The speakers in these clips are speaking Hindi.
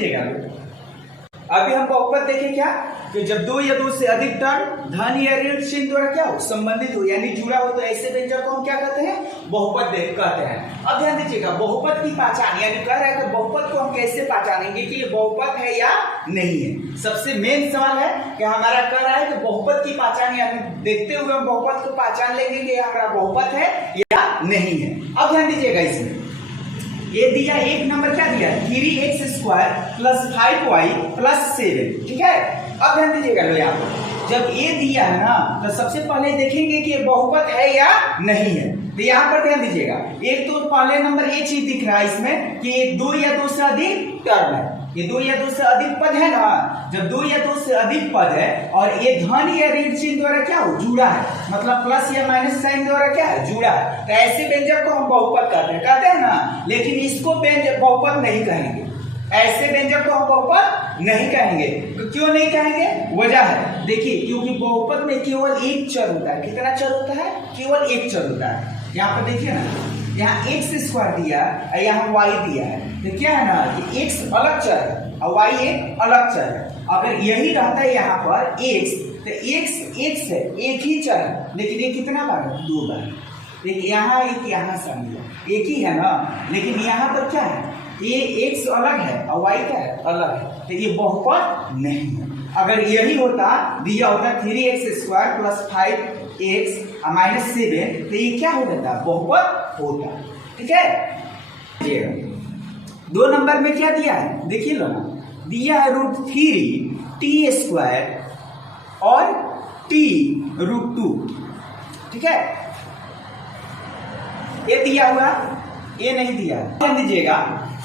दीजिएगा। अभी हम बहुपद देखें क्या कि जब दो या दो से अधिक टर्म धन या ऋण चिन्ह द्वारा क्या हो संबंधित हो यानी जुड़ा हो तो ऐसे व्यंजक को हम क्या कहते हैं बहुपद कहते हैं। अब ध्यान दीजिएगा बहुपद की पहचान यानी कह रहा है कि बहुपद को हम कैसे पहचानेंगे कि ये बहुपद है या नहीं है। सबसे मेन सवाल है कि हमारा कह रहा है कि बहुपद की पहचान यानी देखते हुए हम बहुपद को पहचान लेंगे कि हमारा बहुपद है या नहीं है। अब ध्यान दीजिएगा इसमें ये दिया एक नंबर क्या दिया 3x² + 5y + 7 ठीक है। अब ध्यान दीजिएगा यहाँ पर जब ये दिया है ना तो सबसे पहले देखेंगे कि ये बहुपद है या नहीं है। तो यहाँ पर ध्यान दीजिएगा एक तो पहले नंबर ये चीज दिख रहा है इसमें कि ये दो या दो से अधिक टर्म है, ये दो या दो से अधिक पद है ना। जब दो या दो से अधिक पद है और ये धन या ऋण चिन्ह द्वारा क्या हो जुड़ा है मतलब प्लस या माइनस साइन द्वारा क्या है जुड़ा है तो ऐसे व्यंजक को हम बहुपद कहते हैं ना। लेकिन इसको व्यंजक बहुपद नहीं कहेंगे, ऐसे व्यंजक को हम बहुपद नहीं कहेंगे। तो क्यों नहीं कहेंगे वजह है देखिए क्योंकि बहुपद में केवल एक चर होता है। कितना चर होता है केवल एक चर होता है। यहाँ पर देखिए ना यहाँ x² दिया और यहाँ y दिया है तो क्या है ना कि x अलग चर है और y एक अलग चर है। अगर यही रहता है यहाँ पर x तो x है एक ही चर है लेकिन ये कितना बार है दो बार एक यहाँ शामिल एक ही है ना। लेकिन यहाँ पर क्या है ये x अलग है और y क्या है अलग है तो ये बहुपद नहीं है। अगर यही होता दिया होता 3x² + 5x - 7 तो ये क्या हो जाता बहुपद होता ठीक है। दो नंबर में क्या दिया है देखिए लो ना दिया है √3t² और t √2 ठीक है। ये दिया हुआ ये नहीं दिया ध्यान दीजिएगा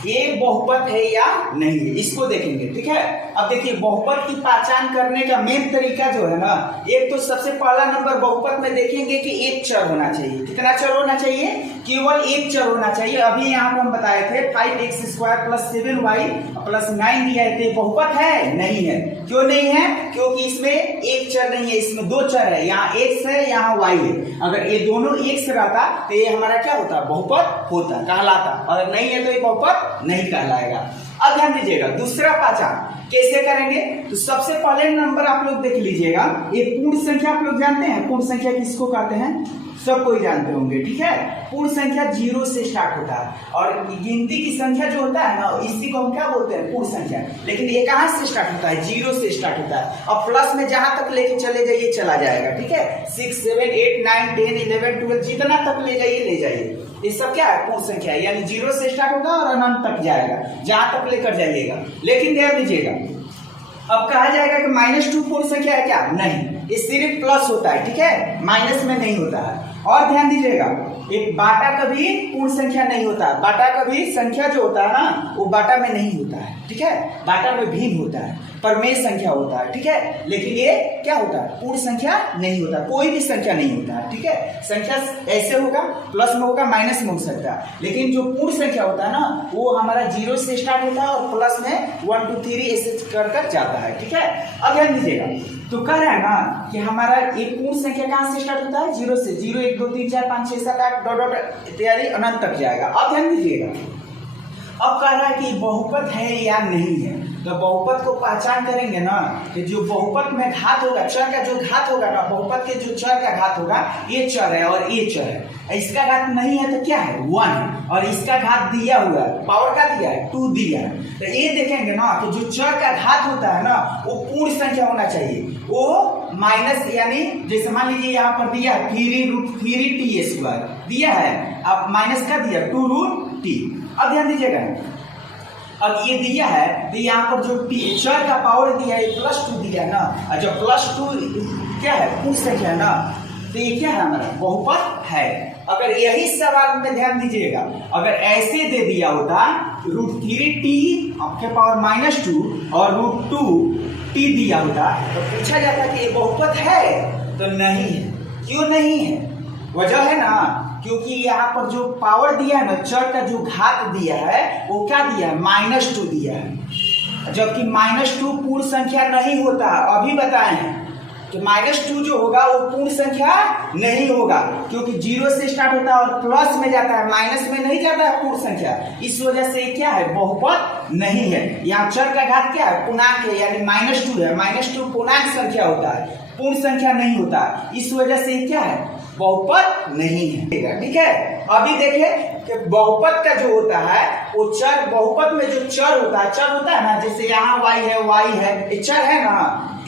ये बहुपद है या नहीं है इसको देखेंगे ठीक है। अब देखिए बहुपद की पहचान करने का मेन तरीका जो है ना एक तो सबसे पहला नंबर बहुपद में देखेंगे कि एक चर होना चाहिए। कितना चर होना चाहिए केवल एक चर होना चाहिए। अभी यहाँ पर हम बताए थे 5x² + 7y + 9 दिया थे बहुपद है नहीं है। क्यों नहीं है क्योंकि इसमें एक चर नहीं है इसमें दो चर है यहाँ x है यहाँ y है। अगर ये दोनों x रहता तो ये हमारा क्या होता बहुपद होता कहलाता और नहीं है तो ये बहुपद नहीं कहलाएगा। अब ध्यान दीजिएगा दूसरा पहचान कैसे करेंगे तो सबसे पहले नंबर आप लोग देख लीजिएगा ये पूर्ण संख्या आप लोग जानते हैं पूर्ण संख्या किसको कहते हैं सब कोई जानते होंगे ठीक है। पूर्ण संख्या 0 से स्टार्ट होता है और गिनती की संख्या जो होता है ना इसी को हम क्या बोलते हैं पूर्ण संख्या। लेकिन ये कहाँ से स्टार्ट होता है 0 से स्टार्ट होता है और प्लस में जहां तक लेके चले जाइए चला जाएगा ठीक है। 6 7 8 9 10 11 12 जितना तक ले जाइए ये सब क्या है पूर्ण संख्या यानी 0 से स्टार्ट होगा और अनंत तक जाएगा जहां तक लेकर जाइएगा। लेकिन ध्यान दीजिएगा अब कहा जाएगा कि -2 पूर्ण संख्या है क्या नहीं ये सिर्फ प्लस होता है ठीक है माइनस में नहीं होता है। और ध्यान दीजिएगा एक बाटा कभी पूर्ण संख्या नहीं होता बाटा कभी संख्या जो होता है ना वो बाटा में नहीं होता है ठीक है। बाटा में भिन्न होता है परमेय संख्या होता है ठीक है। लेकिन ये क्या होता है पूर्ण संख्या नहीं होता कोई भी संख्या नहीं होता है ठीक है। संख्या ऐसे होगा प्लस में होगा माइनस में हो सकता है लेकिन जो पूर्ण संख्या होता है ना वो हमारा 0 से स्टार्ट होता है और प्लस में 1 2 3 ऐसे कर जाता है ठीक है। अब ध्यान दीजिएगा तो कह रहा है ना कि हमारा एक पूर्ण संख्या कहाँ से स्टार्ट होता है 0 से 0 1 2 3 4 5 6 7 8 डॉट इत्यादि अनंत तक जाएगा। अब ध्यान दीजिएगा अब कह रहा है कि बहुपद है या नहीं है तो बहुपद को पहचान करेंगे ना कि जो बहुपद में घात होगा चर का जो घात होगा ना बहुपद के जो चर का घात होगा ये चर है और ये चर है। इसका घात नहीं है तो क्या है 1 और इसका घात दिया हुआ है पावर का दिया है 2 दिया है तो ये देखेंगे ना कि जो चर का घात होता है ना वो पूर्ण संख्या होना चाहिए वो माइनस यानी जैसे मान लीजिए यहाँ पर दिया 3√3t² दिया है अब माइनस का दिया 2√t। अब ध्यान दीजिएगा अब ये दिया है तो यहाँ पर जो चर का पावर दिया है +2 दिया है ना और जब +2 क्या है पूर्ण संख्या है ना तो ये क्या है हमारा बहुपद है। अगर यही सवाल में ध्यान दीजिएगा अगर ऐसे दे दिया होता √3t आपके पावर -2 और √2t दिया होता तो पूछा जाता कि ये बहुपद है तो नहीं है। क्यों नहीं है वजह है ना क्योंकि यहाँ पर जो पावर दिया है ना चर का जो घात दिया है वो क्या दिया है -2 दिया है जबकि -2 पूर्ण संख्या नहीं होता अभी बताए हैं तो -2 जो होगा वो पूर्ण संख्या नहीं होगा, क्योंकि 0 से स्टार्ट होता है और प्लस में जाता है, माइनस में नहीं जाता है पूर्ण संख्या। इस वजह से क्या है, बहुपद नहीं है। यहाँ चर का घात क्या है, पूर्णांक है, यानी -2 है। -2 पूर्णांक संख्या होता है, पूर्ण संख्या नहीं होता। इस वजह से क्या है, बहुपद नहीं है। ठीक है, अभी देखें कि बहुपद का जो होता है वो चर, बहुपद में जो चर होता है ना, जैसे यहाँ y है, ये चर है ना,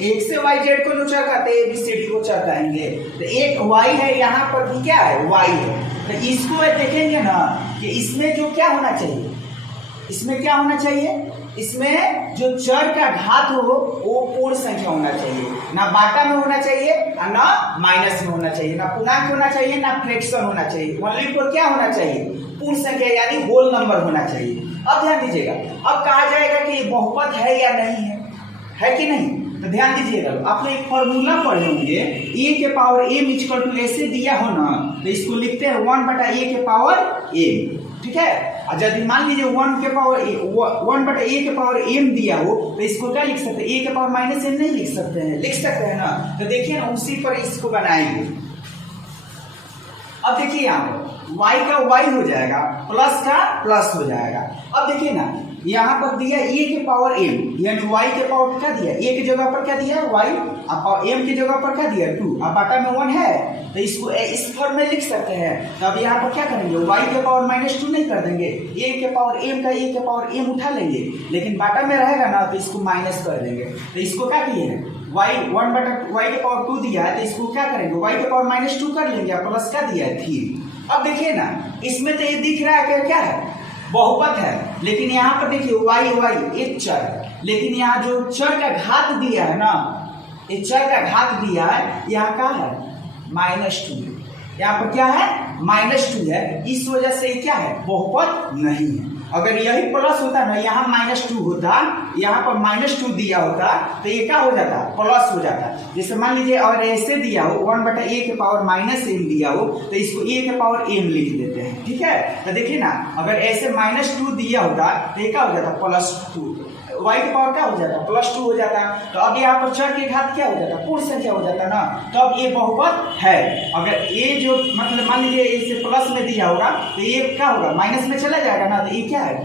एक से y z को जो चर कहते हैं ABCD को चर कहेंगे। तो एक y है, यहाँ पर भी क्या है, y है। तो इसको देखेंगे ना कि इसमें जो क्या होना चाहिए, इसमें क्या होना चाहिए, इसमें जो चर का घात हो वो पूर्ण संख्या होना चाहिए, ना बाटा में होना चाहिए और ना माइनस में होना चाहिए, ना पूर्णांक होना चाहिए, ना फ्रैक्शन होना चाहिए। ओनली पर क्या होना चाहिए, पूर्ण संख्या यानी होल नंबर होना चाहिए। अब ध्यान दीजिएगा, अब कहा जाएगा कि बहुपद है या नहीं है कि नहीं। तो ध्यान दीजिएगा, आप लोग एक फॉर्मूला पढ़े होंगे, a के पावर m इक्वल टू ऐसे दिया हो ना, तो इसको लिखते हैं 1/a के पावर m। ठीक है, और यदि मान लीजिए 1/a के पावर m दिया हो तो इसको क्या लिख सकते हैं, a के पावर -m नहीं लिख सकते हैं, लिख सकते हैं ना। तो देखिए ना, उसी पर इसको बनाएंगे। अब देखिए यहाँ पर y का y हो जाएगा, प्लस का प्लस हो जाएगा। अब देखिए ना, यहाँ पर दिया a के पावर m, यानी y के पावर क्या दिया, a की जगह पर क्या दिया y, और m की जगह पर क्या दिया 2, अब बाटा में 1 है, तो इसको इस फॉर्म में लिख सकते हैं। तो अब यहाँ पर क्या करेंगे, y के पावर -2 नहीं कर देंगे, a के पावर m का a के पावर m उठा लेंगे, लेकिन बाटा में रहेगा ना तो इसको माइनस कर देंगे। तो इसको क्या किए हैं, y के पावर 2 दिया है, तो इसको क्या करेंगे, y के पावर -2 कर लेंगे, प्लस क्या दिया है 3। अब देखिए ना, इसमें तो ये दिख रहा है कि क्या है, बहुपद है, लेकिन यहाँ पर देखिए y एक चर है, लेकिन यहाँ जो चर का घात दिया है ना, ये चर का घात दिया है, यहाँ का है -2, यहाँ पर क्या है -2 है। इस वजह से क्या है, बहुपद नहीं है। अगर यही प्लस होता ना, यहाँ -2 होता, यहाँ पर -2 दिया होता, तो ये क्या हो जाता, प्लस हो जाता। जैसे मान लीजिए और ऐसे दिया हो 1/a के पावर -m दिया हो, तो इसको a के पावर m लिख देते हैं। ठीक है, तो देखिए ना, अगर ऐसे -2 दिया होता तो ये क्या हो जाता, +2, y के पावर क्या हो जाता, +2 हो जाता। तो अब यहाँ पर चर के घात क्या हो जाता, पूर्ण संख्या हो जाता ना। तो अब ये बहुपद है। अगर ये जो मतलब मान लीजिए इसे प्लस में दिया होगा तो ये क्या होगा, माइनस में चला जाएगा ना, तो ये क्या है,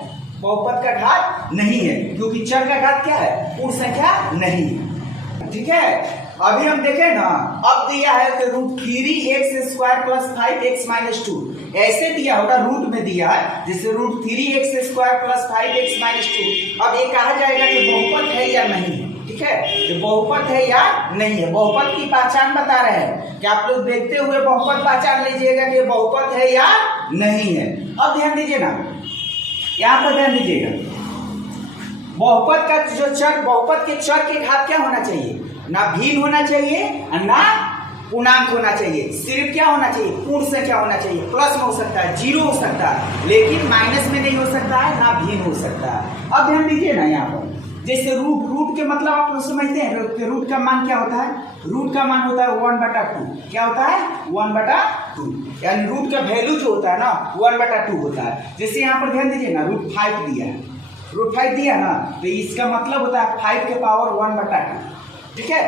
बहुपद का घात नहीं है, क्योंकि चर का घात क्या है, पूर्ण संख्या नहीं है। ठीक है, अभी हम देखें ना, अब दिया है कि √3x² + 5x - 2, ऐसे दिया होगा, रूट में दिया है, जैसे √3x² + 5x - 2। अब ये कहा जाएगा कि बहुपद है या नहीं है। ठीक है, कि बहुपद है या नहीं है, बहुपद की पहचान बता रहे हैं कि आप लोग देखते हुए बहुपद पहचान लीजिएगा कि बहुपद है या नहीं है। अब ध्यान दीजिए ना, यहाँ पर ध्यान दीजिएगा, बहुपद का जो चर, बहुपद के चर के घात क्या होना चाहिए, ना भिन्न होना चाहिए और ना पूर्णांक होना चाहिए, सिर्फ क्या होना चाहिए, पूर्ण संख्या होना चाहिए। प्लस में हो सकता है, 0 हो सकता है, लेकिन माइनस में नहीं हो सकता है, ना भिन्न हो सकता है। अब ध्यान दीजिए ना, यहाँ पर जैसे रूट के मतलब आप लोग समझते हैं, रूट का मान क्या होता है, रूट का मान होता है 1/2। क्या होता है, 1/2, यानी रूट का वैल्यू जो होता है ना 1/2 होता है। जैसे यहाँ पर ध्यान दीजिए ना, √5 दिया है, √5 दिया ना, तो इसका मतलब होता है 5 के पावर 1/2। ठीक है,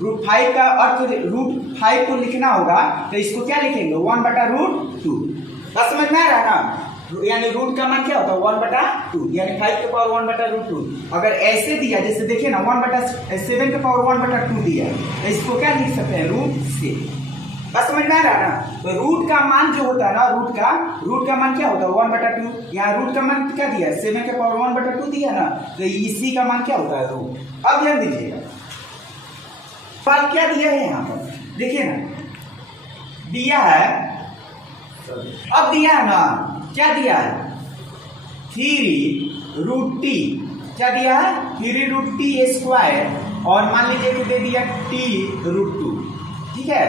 √5 का अर्थ, √5 को लिखना होगा तो इसको क्या लिखेंगे, 1/√2। बस समझ में आ रहा है ना, यानी रूट का मान क्या होता है, 1/2, यानी 5 के पावर 1/√2। अगर ऐसे दिया, जैसे देखिए ना 1/7 के पावर 1/2 दिया है, तो इसको क्या लिख सकते हैं, √6। बस समझ में आ रहा है ना। तो रूट का मान जो होता है ना, रूट का मान क्या होता है, 1/2। यहाँ रूट का मान क्या दिया, 7 के पावर 1/2 दिया ना, तो इसी का मान क्या होता है, रूट। अब ध्यान दीजिएगा, बात क्या दिया है यहाँ पर, देखिए ना, दिया है, अब दिया है ना, क्या दिया है, 3√t, क्या दिया है, 3√t², और मान लीजिए कि दे दिया t√2। ठीक है,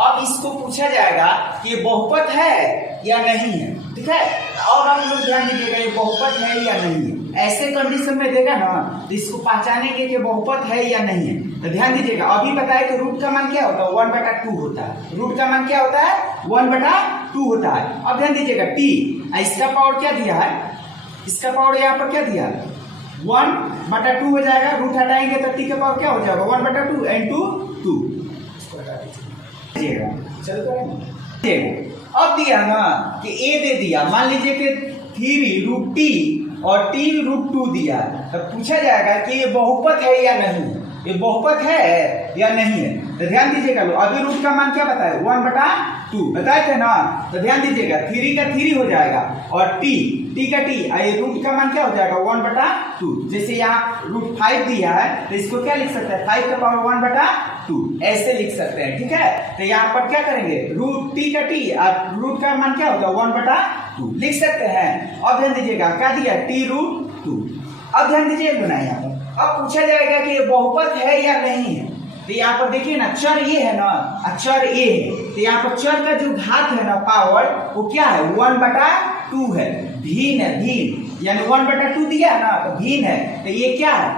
अब इसको पूछा जाएगा कि ये बहुपद है या नहीं है। ठीक है, और हम लोग ध्यान दीजिएगा, ये बहुपद है या नहीं है। ऐसे कंडीशन में देगा ना, तो इसको पहचानेंगे कि बहुपद है या नहीं है। तो ध्यान दीजिएगा, अभी बताया कि रूट का मान क्या होता है, 1/2 होता है। रूट का मान क्या होता है, 1/2 होता है। अब ध्यान दीजिएगा, t, इसका पावर क्या दिया है, इसका पावर यहाँ पर क्या दिया है, 1/2 हो जाएगा। रूट हटाएंगे तो t का पावर क्या हो जाएगा, 1/2 × 2। चल अब दिया ना कि ए दे दिया, मान लीजिए कि 3√t और t√2 दिया, तो पूछा जाएगा कि ये बहुपद है या नहीं, ये बहुपद है या नहीं है। तो ध्यान दीजिएगा लो, अभी रूट का मान क्या बताया 1/2 बताए थे ना, तो ध्यान दीजिएगा 3 का 3 हो जाएगा और t का t, ये रूट का मान क्या हो जाएगा 1/2। जैसे यहाँ √5 दिया है तो इसको क्या लिख सकते हैं 5 का पावर 1/2 ऐसे लिख सकते हैं, ठीक है। तो यहाँ पर क्या करेंगे √t का t और रूट का मान क्या होगा 1/2 लिख सकते हैं। अब ध्यान दीजिएगा क्या दिया t√2। अब ध्यान दीजिए ना यहाँ पर, अब पूछा जाएगा कि ये बहुपद है या नहीं है। तो यहाँ पर देखिए ना चर ये है ना, चर ये है, तो यहाँ पर चर का जो घात है ना पावर वो क्या है 1/2 है, भिन्न है, भिन्न यानी 1/2 दिया है ना तो भिन्न है, तो ये क्या है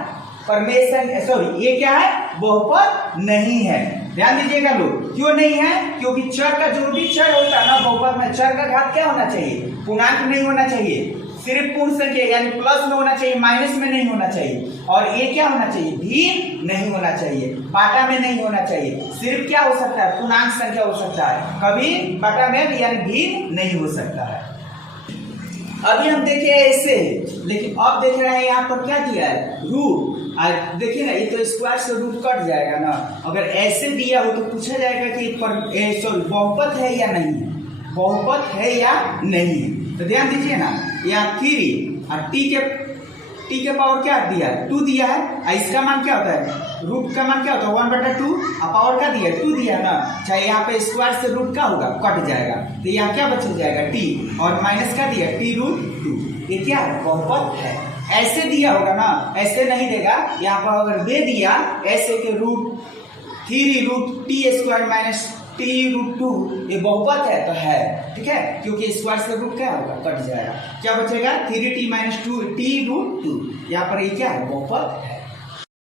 परमेशन, सॉरी ये क्या है बहुपद नहीं है। ध्यान दीजिएगा लोग, क्यों नहीं है, क्योंकि चर का जो भी चर होता है ना बहुपद में चर का घात क्या होना चाहिए पूर्णांक नहीं होना चाहिए, सिर्फ पूर्ण संख्या यानी प्लस में होना चाहिए, माइनस में नहीं होना चाहिए। और ये क्या होना चाहिए भिन्न नहीं होना चाहिए, बाटा में नहीं होना चाहिए, सिर्फ क्या हो सकता है पूर्णांक संख्या हो सकता है, कभी बाटा में यानी भिन्न नहीं हो सकता है। अभी हम देखे ऐसे, लेकिन अब देख रहे हैं यहाँ पर क्या दिया है रूट। देखिए ना ये तो स्क्वायर से रूट कट जाएगा ना, अगर ऐसे दिया हो तो पूछा जाएगा कि सॉरी बहुपद है या नहीं है, बहुपद है या नहीं है। तो ध्यान दीजिए ना यहाँ 3 और t के पावर क्या दिया है 2 दिया है, और इसका मान क्या होता है रूट का मान क्या होता है 1/2 और पावर क्या दिया 2 दिया ना, चाहे यहाँ पे स्क्वायर से रूट का होगा कट जाएगा, तो यहाँ क्या बच जाएगा t और माइनस का दिया t√2। ये क्या है बहुपद है। ऐसे दिया होगा ना, ऐसे नहीं देगा, यहाँ पर अगर दे दिया ऐसे के √3√t² - t√2 ये बहुपद है तो है, ठीक है, क्योंकि स्क्वायर से रूट क्या होगा कट जाएगा, क्या बचेगा 3t - 2 t√2, यहाँ पर ये क्या है बहुपद है।